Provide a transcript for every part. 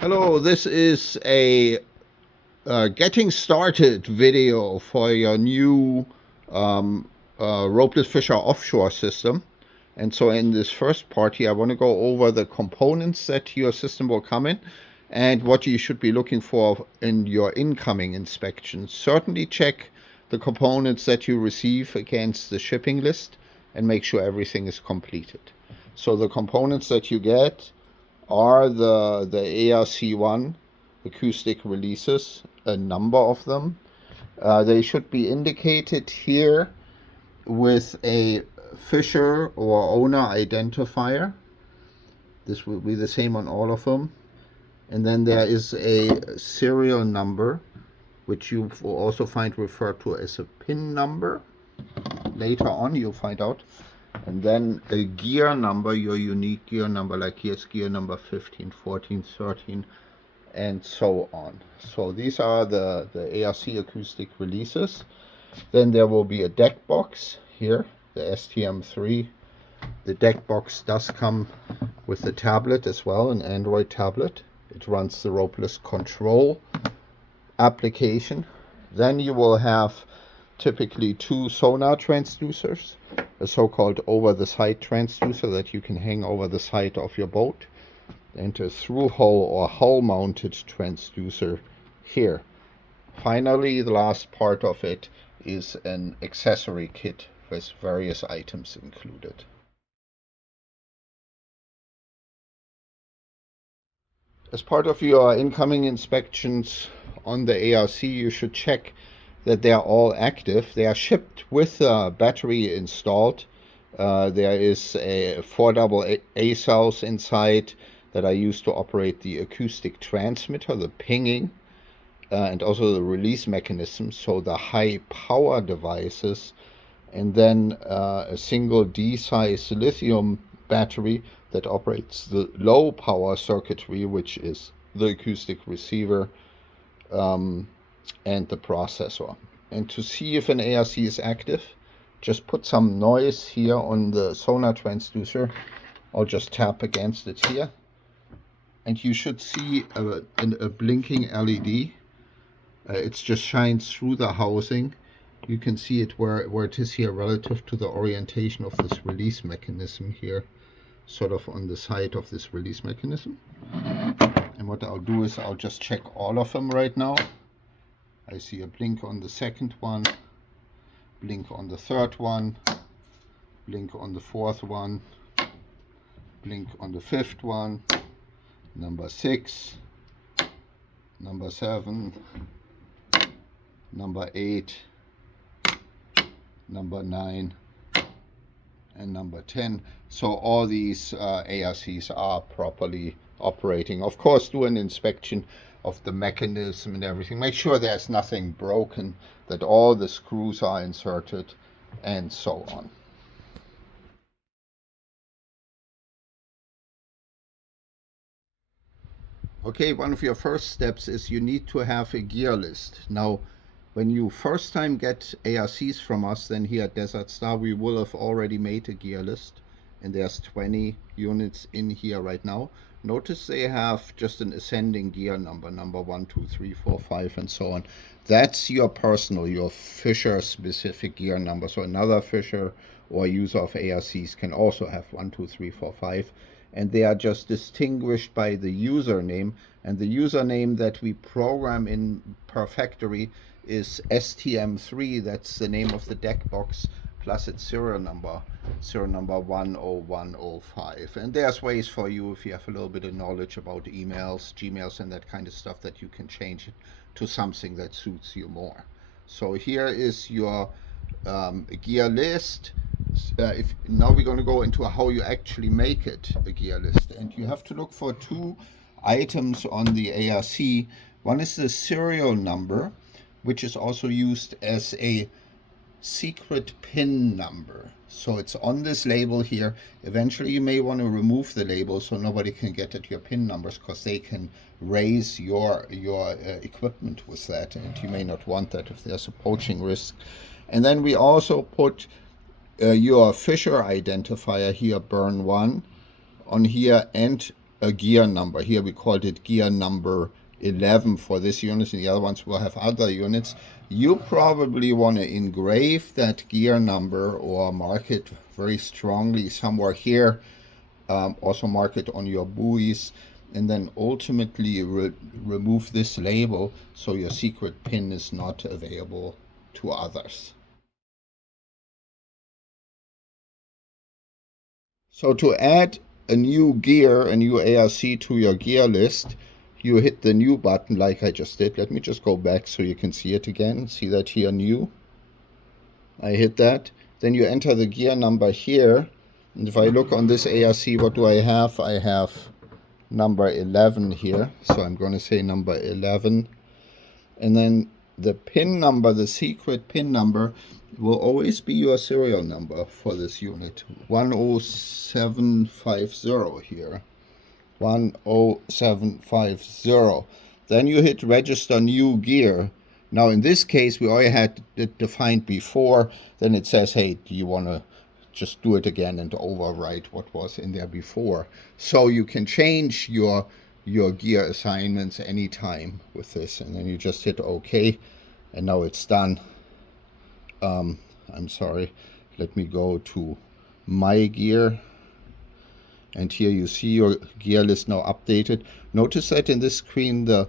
Hello, this is a getting started video for your new Ropeless Fisher offshore system. And so in this first part here, I want to go over the components that your system will come in and what you should be looking for in your incoming inspection. Certainly check the components that you receive against the shipping list and make sure everything is completed. So the components that you get are the ARC1 acoustic releases, a number of them. They should be indicated here with a Fisher or owner identifier. This will be the same on all of them. And then there is a serial number, which you will also find referred to as a PIN number. Later on, you'll find out. And then a gear number, your unique gear number, like here's gear number 15, 14, 13, and so on. So these are the ARC acoustic releases. Then there will be a deck box here, the STM3. The deck box does come with the tablet as well, an Android tablet. It runs the Ropeless control application. Then you will have typically two sonar transducers, a so-called over-the-side transducer that you can hang over the side of your boat, and a through-hole or hull-mounted transducer here. Finally, the last part of it is an accessory kit with various items included. As part of your incoming inspections on the ARC, you should check that they are all active. They are shipped with a battery installed. There is 4 AA cells inside that are used to operate the acoustic transmitter, the pinging, and also the release mechanism, so the high power devices, and then a single D-size lithium battery that operates the low power circuitry, which is the acoustic receiver and the processor. And to see if an ARC is active, just put some noise here on the sonar transducer. I'll just tap against it here, and you should see a blinking LED. It just shines through the housing. You can see it where it is here relative to the orientation of this release mechanism here, sort of on the side of this release mechanism. And what I'll do is I'll just check all of them right now. I see a blink on the second one, blink on the third one, blink on the fourth one, blink on the fifth one, number 6, number 7, number 8, number 9, and number 10. So all these ARCs are properly operating. Of course, do an inspection of the mechanism and everything. Make sure there's nothing broken, that all the screws are inserted, and so on. Okay, one of your first steps is you need to have a gear list. Now, when you first time get ARCs from us, then here at Desert Star, we will have already made a gear list, and there's 20 units in here right now. Notice they have just an ascending gear number 1, 2, 3, 4, 5, and so on. That's your personal, your Fisher specific gear number. So another Fisher or user of ARCs can also have 1, 2, 3, 4, 5. And they are just distinguished by the username. And the username that we program in per factory is STM3. That's the name of the deck box, plus its serial number 10105. And there's ways for you, if you have a little bit of knowledge about emails, Gmails, and that kind of stuff, that you can change it to something that suits you more. So here is your gear list. Now we're going to go into how you actually make it a gear list. And you have to look for 2 items on the ARC. One is the serial number, which is also used as a secret PIN number. So it's on this label here. Eventually you may want to remove the label so nobody can get at your PIN numbers, because they can raise your equipment with that, and you may not want that if there's a poaching risk. And then we also put your Fisher identifier here, burn 1, on here, and a gear number. Here we called it gear number 11 for this unit, and the other ones will have other units. You probably want to engrave that gear number or mark it very strongly somewhere here. Also mark it on your buoys, and then ultimately remove this label so your secret pin is not available to others. So to add a new gear, a new ARC to your gear list, you hit the new button like I just did. Let me just go back so you can see it again. See that here, new? I hit that. Then you enter the gear number here. And if I look on this ARC, what do I have? I have number 11 here. So I'm going to say number 11. And then the pin number, the secret pin number, will always be your serial number for this unit. 10750 here. 10750. Then you hit register new gear. Now in this case, we already had it defined before. Then it says, hey, do you want to just do it again and overwrite what was in there before? So you can change your gear assignments anytime with this, and then you just hit OK, and now it's done. I'm sorry, let me go to my gear, and here you see your gear list now updated. Notice that in this screen the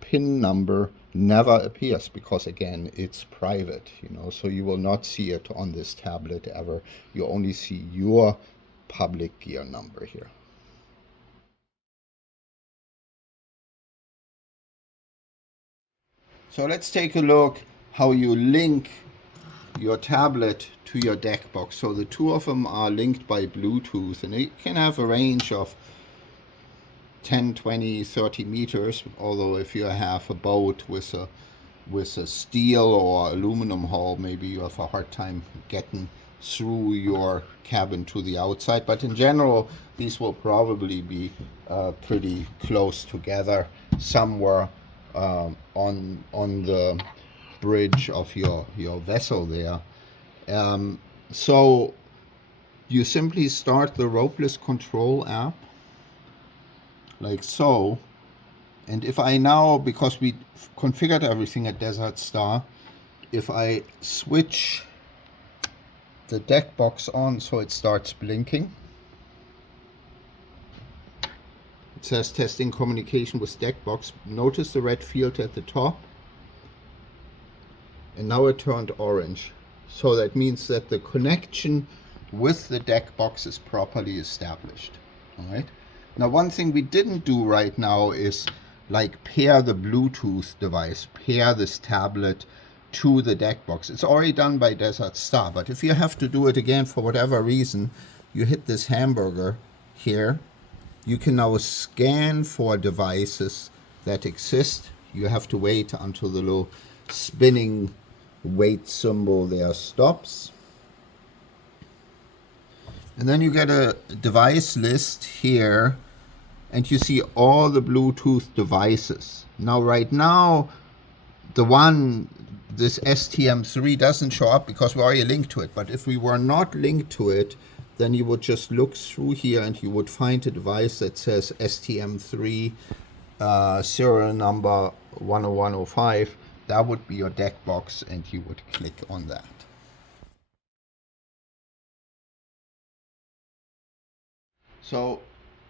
pin number never appears because again it's private, so you will not see it on this tablet ever. You only see your public gear number here. So let's take a look how you link your tablet to your deck box. So the two of them are linked by Bluetooth, and it can have a range of 10, 20, 30 meters, although if you have a boat with a steel or aluminum hull, maybe you have a hard time getting through your cabin to the outside. But in general, these will probably be pretty close together somewhere on the bridge of your vessel there. So you simply start the Ropeless control app like so, and if I now, because we configured everything at Desert Star, if I switch the deck box on so it starts blinking, it says testing communication with deck box. Notice the red field at the top, and now it turned orange. So that means that the connection with the deck box is properly established. All right. Now, one thing we didn't do right now is like pair the Bluetooth device, pair this tablet to the deck box. It's already done by Desert Star, but if you have to do it again for whatever reason, you hit this hamburger here. You can now scan for devices that exist. You have to wait until the little spinning wait symbol there stops. And then you get a device list here, and you see all the Bluetooth devices. Now, right now, this STM3 doesn't show up because we're already linked to it. But if we were not linked to it, then you would just look through here and you would find a device that says STM3 serial number 10105. That would be your deck box, and you would click on that. So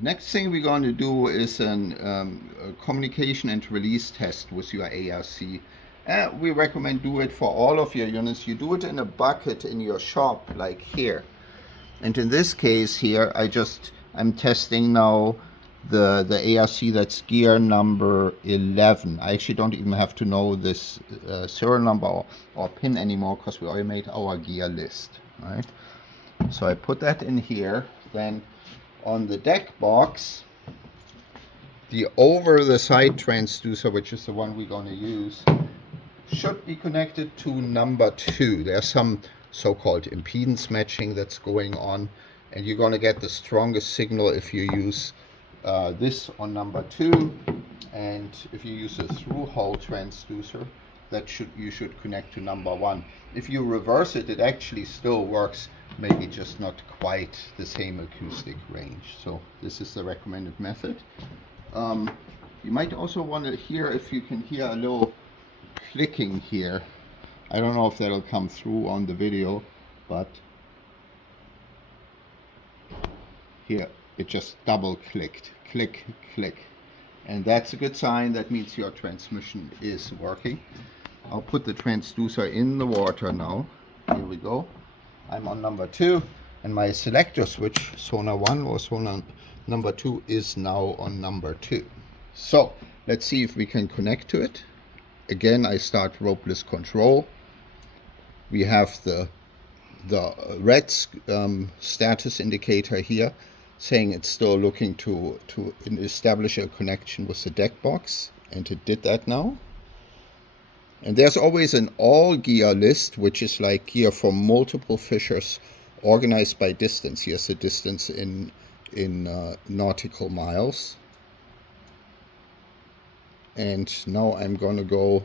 next thing we're going to do is a communication and release test with your ARC. We recommend do it for all of your units. You do it in a bucket in your shop like here. And in this case here, I'm testing now the ARC that's gear number 11. I actually don't even have to know this serial number or pin anymore because we already made our gear list. Right? So I put that in here. Then on the deck box, the over-the-side transducer, which is the one we're going to use, should be connected to number 2. There's some so-called impedance matching that's going on, and you're going to get the strongest signal if you use this on number 2, and if you use a through-hole transducer, you should connect to number 1. If you reverse it, it actually still works maybe just not quite the same acoustic range. So this is the recommended method. You might also want to hear if you can hear a little clicking here. I don't know if that'll come through on the video, but here it just double clicked, click, click. And that's a good sign. That means your transmission is working. I'll put the transducer in the water now. Here we go. I'm on number 2, and my selector switch, sonar 1 or sonar number 2, is now on number 2. So let's see if we can connect to it. Again, I start ropeless control. We have the red status indicator here saying it's still looking to establish a connection with the deck box, and it did that now. And there's always an all gear list, which is like gear for multiple fishers organized by distance. Here's the distance in nautical miles. And now I'm going to go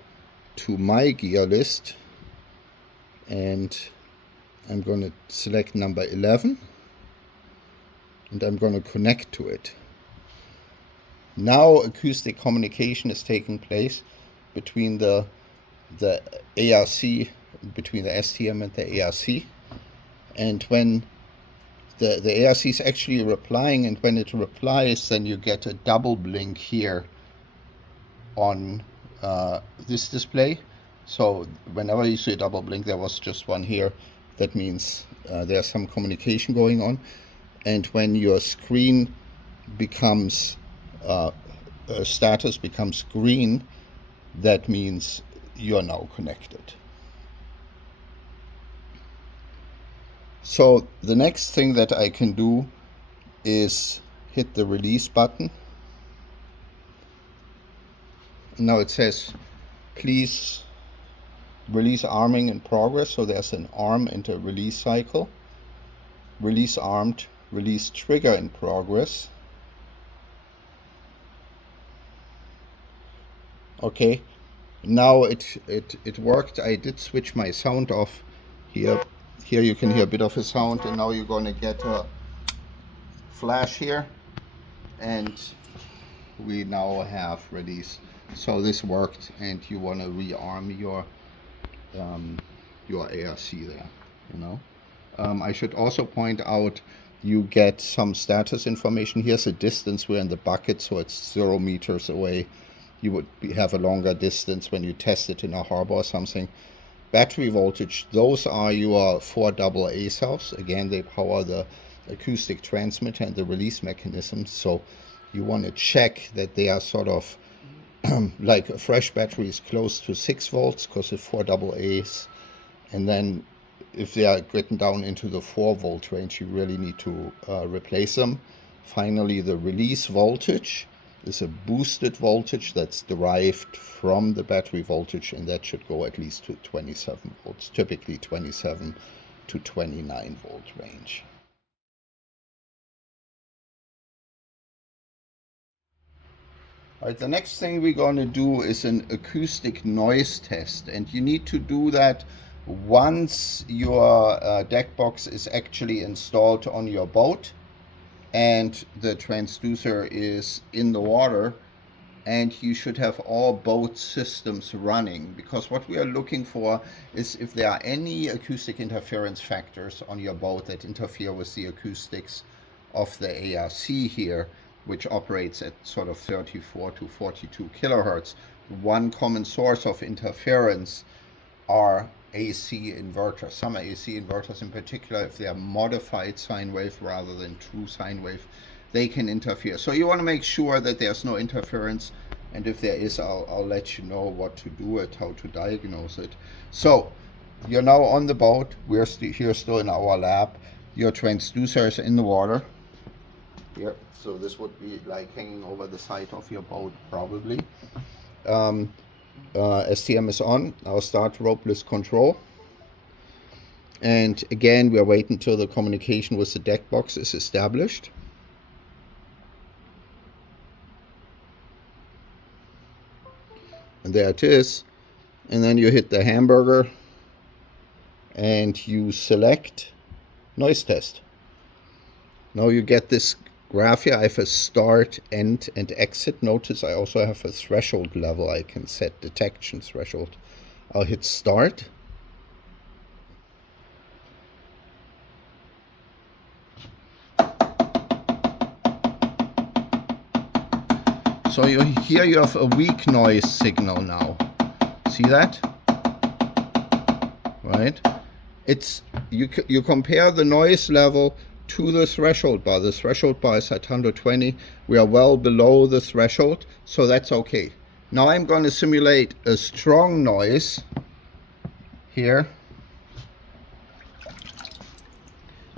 to my gear list, and I'm going to select number 11, and I'm going to connect to it. Now acoustic communication is taking place between the ARC, between the STM and the ARC. And when the ARC is actually replying, and when it replies, then you get a double blink here on this display. So whenever you see a double blink, there was just one here. That means there's some communication going on. And when your screen becomes status becomes green, that means you're now connected. So the next thing that I can do is hit the release button. Now it says, please release arming in progress. So there's an arm and a release cycle. Release armed, release trigger in progress. Okay, now it worked. I did switch my sound off here. Here you can hear a bit of a sound, and now you're going to get a flash here, and we now have release. So this worked, and you want to rearm your ARC there. You know, I should also point out you get some status information. Here's a distance. We're in the bucket, so it's 0 meters away. You would have a longer distance when you test it in a harbor or something. Battery voltage, those are your 4 AA cells. Again, they power the acoustic transmitter and the release mechanism. So you want to check that they are sort of like a fresh battery is close to 6 volts because of 4 AAs. And then if they are getting down into the 4 volt range, you really need to replace them. Finally, the release voltage is a boosted voltage that's derived from the battery voltage, and that should go at least to 27 volts, typically 27 to 29 volt range. All right, the next thing we're going to do is an acoustic noise test, and you need to do that once your deck box is actually installed on your boat and the transducer is in the water, and you should have all boat systems running, because what we are looking for is if there are any acoustic interference factors on your boat that interfere with the acoustics of the ARC here, which operates at sort of 34 to 42 kilohertz. One common source of interference are AC inverters. Some AC inverters in particular, if they are modified sine wave rather than true sine wave, they can interfere. So you want to make sure that there's no interference, and if there is, I'll let you know what to do it, how to diagnose it. So you're now on the boat. We're here still in our lab. Your transducer is in the water. Here, so this would be like hanging over the side of your boat probably. STM is on. I'll start ropeless control. And again, we are waiting until the communication with the deck box is established. And there it is. And then you hit the hamburger and you select noise test. Now you get this graph here. I have a start, end, and exit. Notice I also have a threshold level. I can set detection threshold. I'll hit start. So here you have a weak noise signal now. See that? Right? It's you compare the noise level to the threshold bar. The threshold bar is at 120. We are well below the threshold, so that's okay. Now I'm going to simulate a strong noise here.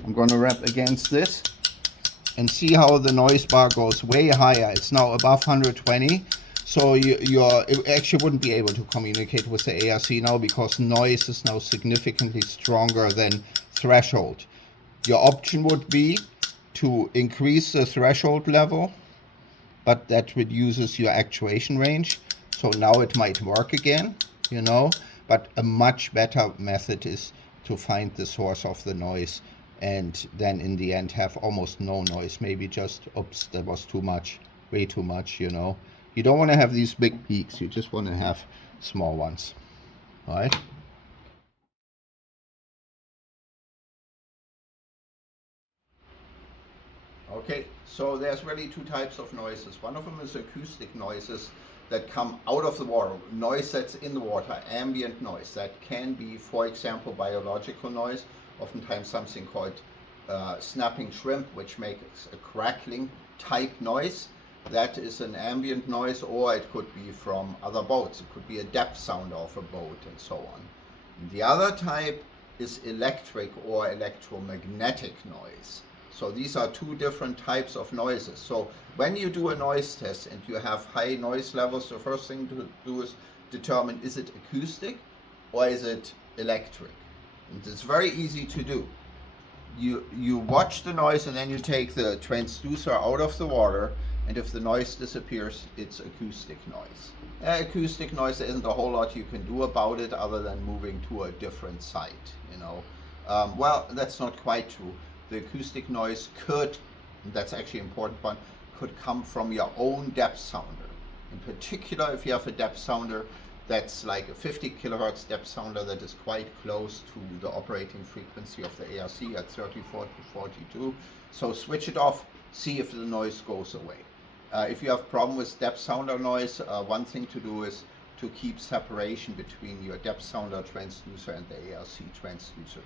I'm going to rep against this and see how the noise bar goes way higher. It's now above 120. So it actually wouldn't be able to communicate with the ARC now because noise is now significantly stronger than threshold. Your option would be to increase the threshold level, but that reduces your actuation range. So now it might work again, you know, but a much better method is to find the source of the noise and then in the end have almost no noise. Maybe just, oops, that was too much, way too much, you know. You don't want to have these big peaks, you just want to have small ones, all right? Okay, so there's really two types of noises. One of them is acoustic noises that come out of the water, noise that's in the water, ambient noise. That can be, for example, biological noise, oftentimes something called snapping shrimp, which makes a crackling type noise. That is an ambient noise, or it could be from other boats. It could be a depth sounder of a boat and so on. And the other type is electric or electromagnetic noise. So these are two different types of noises. So when you do a noise test and you have high noise levels, the first thing to do is determine, is it acoustic or is it electric? And it's very easy to do. You watch the noise and then you take the transducer out of the water, and if the noise disappears, it's acoustic noise. Acoustic noise, there isn't a whole lot you can do about it other than moving to a different site, you know. Well, that's not quite true. The acoustic noise could, and that's actually an important one, could come from your own depth sounder. In particular, if you have a depth sounder that's like a 50 kilohertz depth sounder that is quite close to the operating frequency of the ARC at 34 to 42. So switch it off, see if the noise goes away. If you have a problem with depth sounder noise, one thing to do is to keep separation between your depth sounder transducer and the ARC transducer.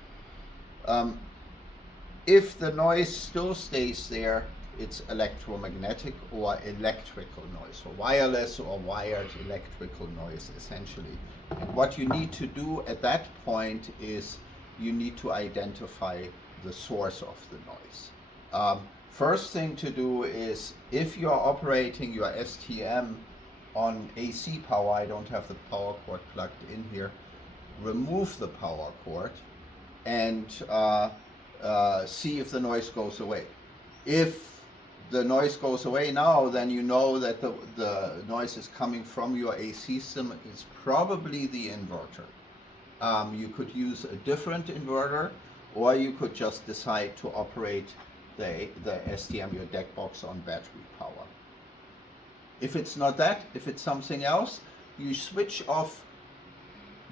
If the noise still stays there, it's electromagnetic or electrical noise, so wireless or wired electrical noise essentially. And what you need to do at that point is you need to identify the source of the noise. First thing to do is, if you're operating your STM on AC power, I don't have the power cord plugged in here, remove the power cord and see if the noise goes away. If the noise goes away now, then you know that the noise is coming from your AC system. It's probably the inverter. You could use a different inverter, or you could just decide to operate the STM, your deck box, on battery power. If it's not that, if it's something else, you switch off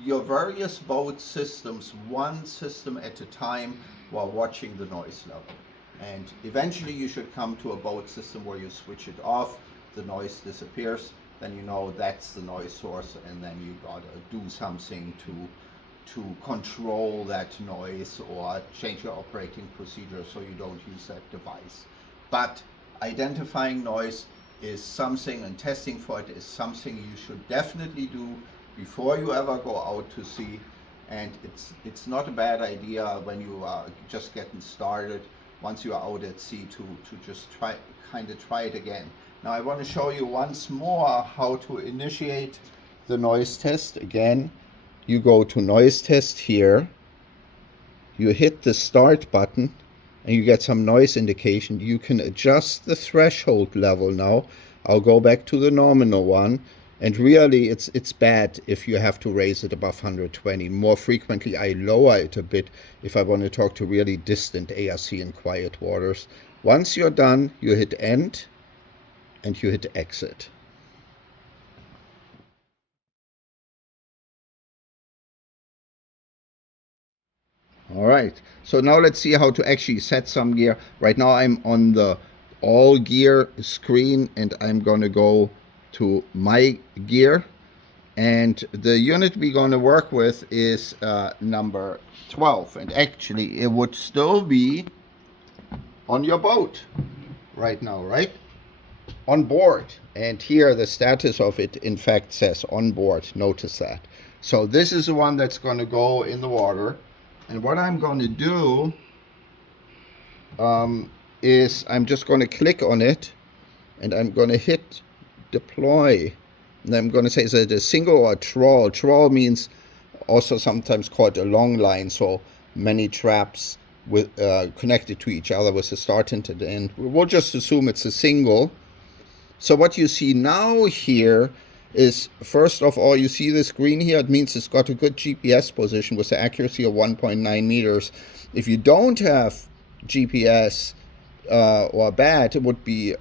your various boat systems one system at a time while watching the noise level. And eventually you should come to a boat system where you switch it off, the noise disappears, then you know that's the noise source, and then you gotta do something to control that noise or change your operating procedure so you don't use that device. But identifying noise is something, and testing for it is something you should definitely do before you ever go out to sea. And it's not a bad idea when you are just getting started, once you are out at sea, to just try it again. Now I want to show you once more how to initiate the noise test. Again, you go to noise test here, you hit the start button, and you get some noise indication. You can adjust the threshold level now. I'll go back to the nominal one, And really, it's bad if you have to raise it above 120. More frequently, I lower it a bit if I want to talk to really distant ARC in quiet waters. Once you're done, you hit end and you hit exit. All right, so now let's see how to actually set some gear. Right now I'm on the all gear screen and I'm going to go to my gear. And the unit we're going to work with is number 12. And actually it would still be on your boat right now, right? On board. And here the status of it in fact says on board. Notice that. So this is the one that's going to go in the water. And what I'm going to do is I'm just going to click on it and I'm going to hit deploy. And I'm going to say, is it a single or a trawl? Trawl means also sometimes called a long line, so many traps with connected to each other with a start and an end. We'll just assume it's a single. So what you see now here is, first of all, you see this green here. It means it's got a good GPS position with an accuracy of 1.9 meters. If you don't have GPS or bad, it would be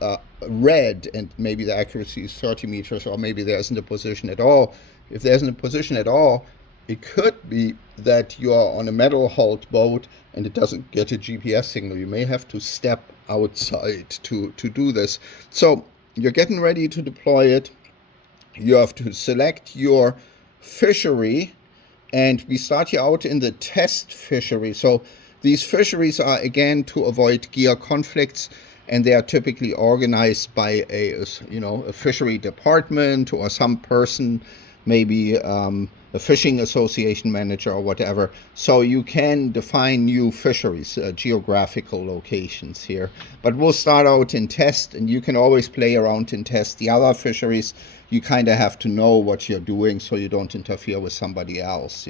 red, and maybe the accuracy is 30 meters, or maybe there isn't a position at all. If there isn't a position at all, it could be that you are on a metal hulled boat and it doesn't get a GPS signal. You may have to step outside to do this. So you're getting ready to deploy it. You have to select your fishery, and we start here out in the test fishery. So these fisheries are, again, to avoid gear conflicts, and they are typically organized by a fishery department or some person, maybe a fishing association manager or whatever. So you can define new fisheries, geographical locations here. But we'll start out in test, and you can always play around in test. The other fisheries, you kind of have to know what you're doing so you don't interfere with somebody else,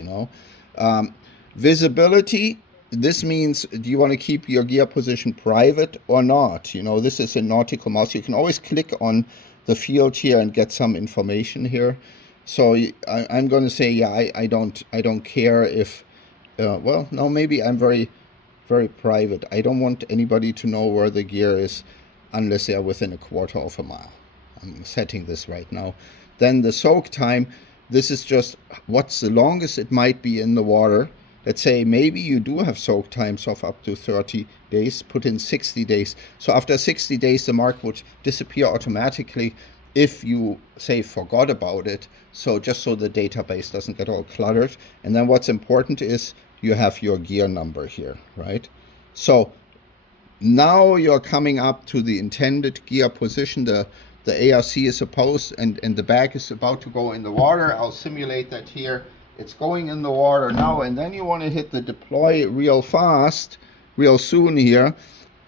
Visibility, this means, do you want to keep your gear position private or not? This is a nautical mouse. You can always click on the field here and get some information here. So I'm going to say, yeah, I don't care if, well, no, maybe I'm very, very private. I don't want anybody to know where the gear is unless they are within a quarter of a mile. I'm setting this right now. Then the soak time, this is just what's the longest it might be in the water. Let's say maybe you do have soak times of up to 30 days, put in 60 days. So after 60 days, the mark would disappear automatically if you, say, forgot about it. So just so the database doesn't get all cluttered. And then what's important is you have your gear number here, right? So now you're coming up to the intended gear position. The ARC is supposed, and the bag is about to go in the water. I'll simulate that here. It's going in the water now, and then you want to hit the deploy real fast, real soon here.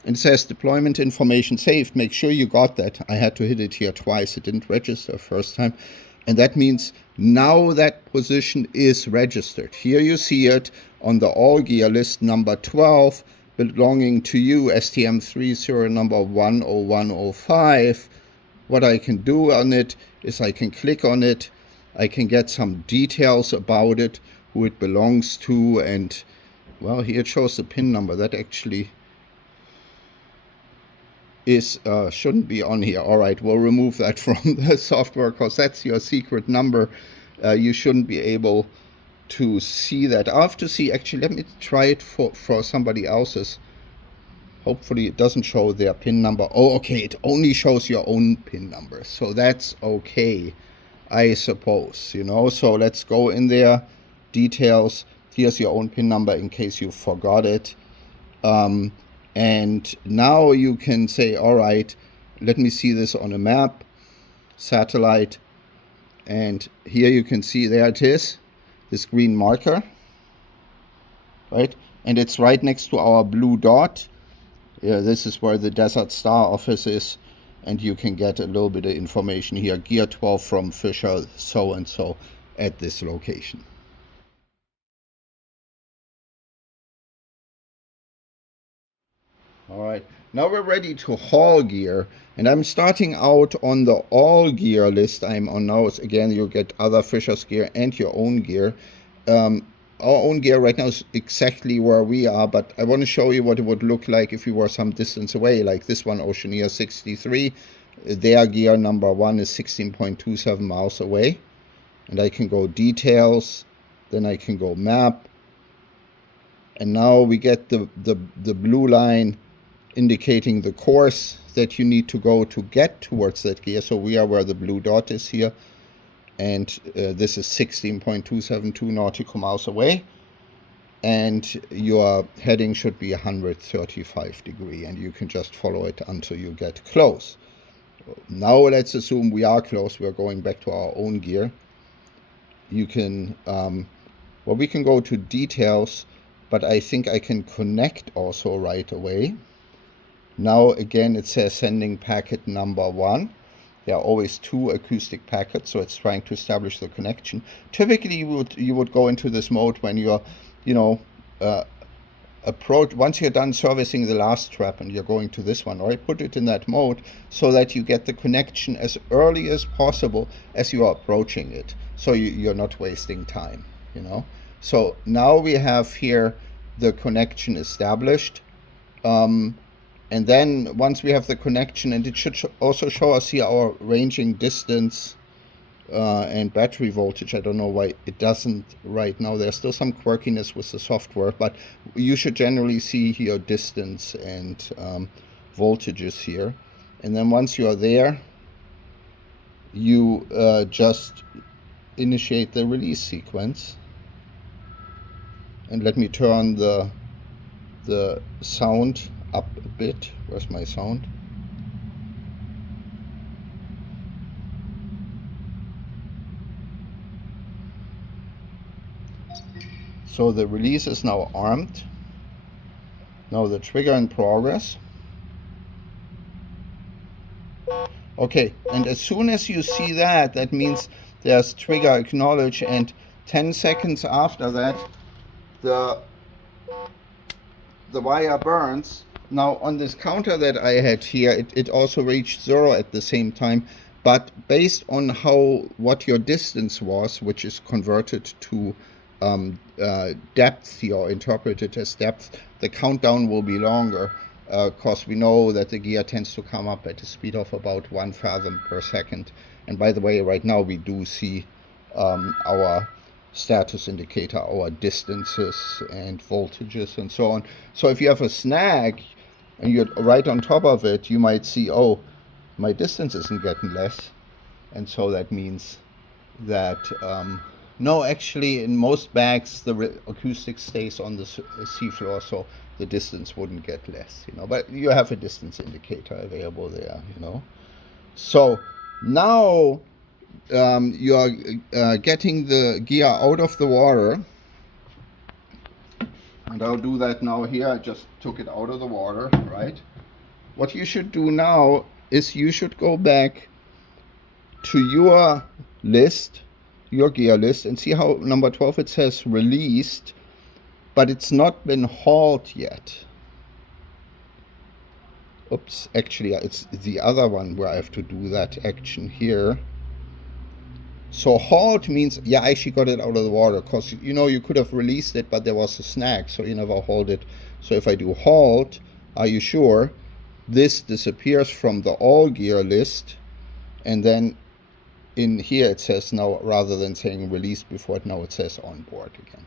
It says deployment information saved. Make sure you got that. I had to hit it here twice. It didn't register first time. And that means now that position is registered. Here you see it on the all gear list number 12, belonging to you, STM3 serial number 10105. What I can do on it is I can click on it. I can get some details about it, who it belongs to, and, well, here it shows the PIN number. That actually is shouldn't be on here. All right, we'll remove that from the software because that's your secret number. You shouldn't be able to see that. I'll have to see, actually, let me try it for somebody else's. Hopefully it doesn't show their PIN number. Oh, okay, it only shows your own PIN number. So that's okay, I suppose, So let's go in there, details. Here's your own PIN number in case you forgot it. And now you can say, all right, let me see this on a map, satellite. And here you can see, there it is, this green marker, right? And it's right next to our blue dot. Yeah, this is where the Desert Star office is. And you can get a little bit of information here. Gear 12 from Fisher, so-and-so at this location. All right, now we're ready to haul gear, and I'm starting out on the all gear list I'm on now. Again, you get other fishers gear and your own gear. Our own gear right now is exactly where we are, but I want to show you what it would look like if we were some distance away, like this one, Oceaneer 63. Their gear number 1 is 16.27 miles away. And I can go details, then I can go map. And now we get the blue line indicating the course that you need to go to get towards that gear. So we are where the blue dot is here. And this is 16.272 nautical miles away. And your heading should be 135 degree. And you can just follow it until you get close. Now let's assume we are close. We're going back to our own gear. You can, well, we can go to details, but I think I can connect also right away. Now again, it says sending packet number 1. There are always 2 acoustic packets, so it's trying to establish the connection. Typically, you would go into this mode when you're, once you're done servicing the last trap and you're going to this one, right? Put it in that mode so that you get the connection as early as possible as you are approaching it, so you're not wasting time, So now we have here the connection established. And then once we have the connection, and it should also show us here our ranging distance and battery voltage. I don't know why it doesn't right now. There's still some quirkiness with the software, but you should generally see here distance and voltages here. And then once you are there, you just initiate the release sequence. And let me turn the sound up a bit. Where's my sound? So the release is now armed. Now the trigger in progress. Okay, and as soon as you see that, that means there's trigger acknowledge, and 10 seconds after that, the wire burns. Now on this counter that I had here, it also reached 0 at the same time, but based on what your distance was, which is converted to depth or interpreted as depth, the countdown will be longer, because we know that the gear tends to come up at a speed of about 1 fathom per second. And by the way, right now we do see our status indicator, our distances and voltages and so on. So if you have a snag and you're right on top of it, you might see, oh, my distance isn't getting less. And so that means that no, actually, in most bags, the acoustic stays on the seafloor, so the distance wouldn't get less, But you have a distance indicator available there, So now you are getting the gear out of the water. And I'll do that now here. I just took it out of the water, right? What you should do now is you should go back to your list, your gear list, and see how number 12 it says released, but it's not been hauled yet. Oops, actually it's the other one where I have to do that action here. So hauled means, yeah, I actually got it out of the water, because you could have released it, but there was a snag, so you never hauled it. So if I do hauled, are you sure? This disappears from the all gear list, and then in here it says now, rather than saying released before it, now it says on board again.